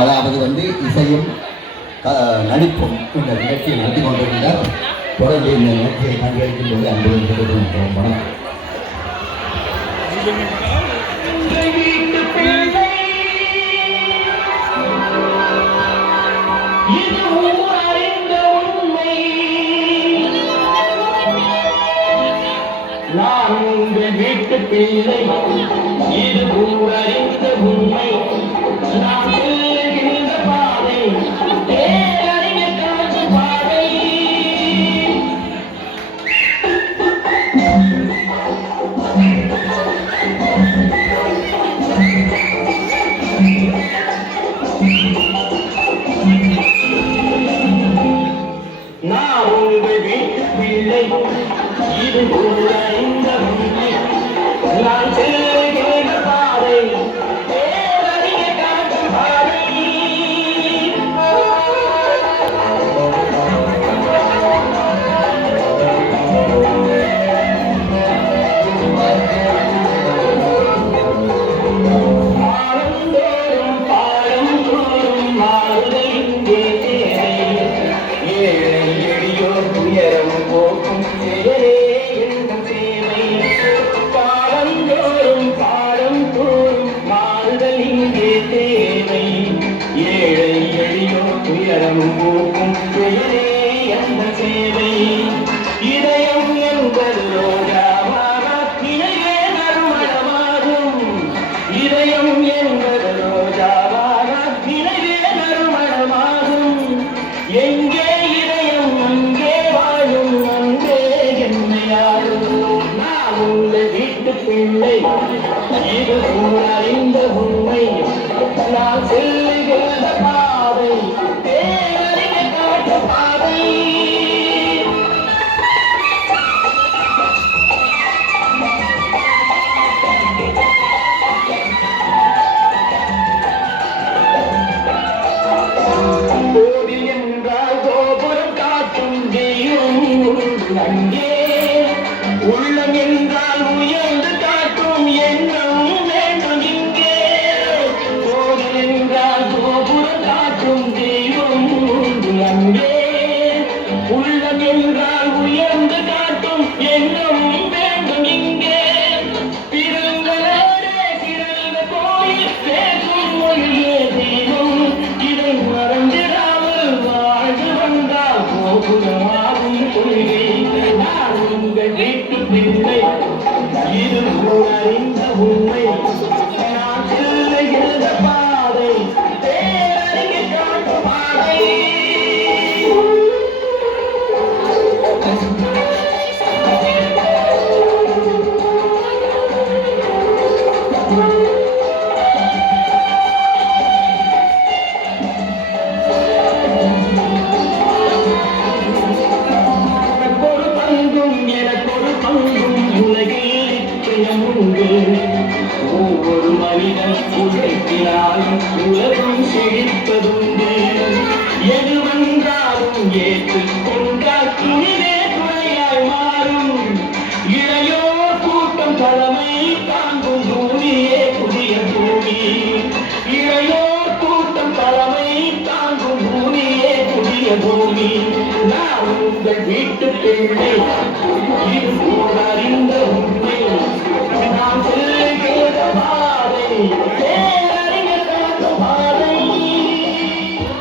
அதாவது இசையும் நடிப்பும் இந்த நிகழ்ச்சியை நடத்தி கொண்டிருக்கிறார். தொடர்ந்து இந்த நிகழ்ச்சியை பங்கேற்கின்றது அன்புடன் கேட்டுக்கொள்கிறோம். வணக்கம். நான் உங்கள் வீட்டு பிள்ளை, இது ஊரறிந்த உண்மை. நான் செல்லுகின்ற பாதை தேரறிஞர் காட்சி பாதை. நான் உங்கள் வீட்டு பிள்ளை, இது ஊரறிந்த உண்மை. நான் செல்லுகின்ற பாதை தேரறிஞர் காட்சி பாதை. பாடந்தோறும் பாடம் தோறும் மாறுதல் இங்கே தேவை. ஏழை எளியோர் துயரம் போக்கும் செயலே எங்கள் சேவை. பாடந்தோறும் பாடம் தோறும் மாறுதல் இங்கே தேவை. ஏழை எளியோர் துயரம் போக்கும் செயலே எங்கள் சேவை. இதயம் என்பது ரோஜாவாக இணையே நறுமணமாகும். இதயம் என்பது ரோஜாவாக இணையே நறுமணமாகும். எங்கே இதயம் அங்கே வாழும், அங்கே என்னையாரும். நான் உங்கள் வீட்டு பிள்ளை, இது அறிந்த உண்மை. நான் செல்லுகின்ற பாதை தேரறிஞர் காட்டு பாதை. கோவில் என்றால் கோபுரம் காட்டும் தெய்வம் அங்கே. உள்ளம் என்றால் உயர்ந்து காட்டும் எண்ணம் வேண்டும் இங்கே. கோவில் என்றால் கோபுரம் காட்டும் தெய்வம் அங்கே. உள்ளம் என்றால் உயர்ந்து காட்டும் எண்ணம் வேண்டும் இங்கே. திருங்களோடே சிறந்த கோயில் பேசும் மொழியே தெய்வம். இதை மறந்திடாமல் வாழ்ந்து வந்தால் கோபுரமாகும் கொள்கை. நான் உங்கள் வீட்டு பிள்ளை, இது அறிந்த உண்மை. நான் செல்லுகின்ற பாதை தேரறிஞர் காட்டு பாதை. எனக்கொரு பங்கும் எனக்கொரு பங்கும் உலகில் நிச்சயம் உண்டு. ஒவ்வொரு மனிதன் உழைப்பினாலும் உலகம் செழிப்பதுண்டு. எது வந்தாலும் ஏற்றுக்கொண்டால் இனிமே துணையாய் மாறும். இளையோர் கூட்டம் தலைமை தாங்கும் பூமியே புதிய பூமி. இளையோர் கூட்டம் தலைமை தாங்கும் பூமியே புதிய பூமி. நான் உங்கள் வீட்டு பிள்ளை, இது அறிந்த உண்மை. நான் செல்லுகிற பாதை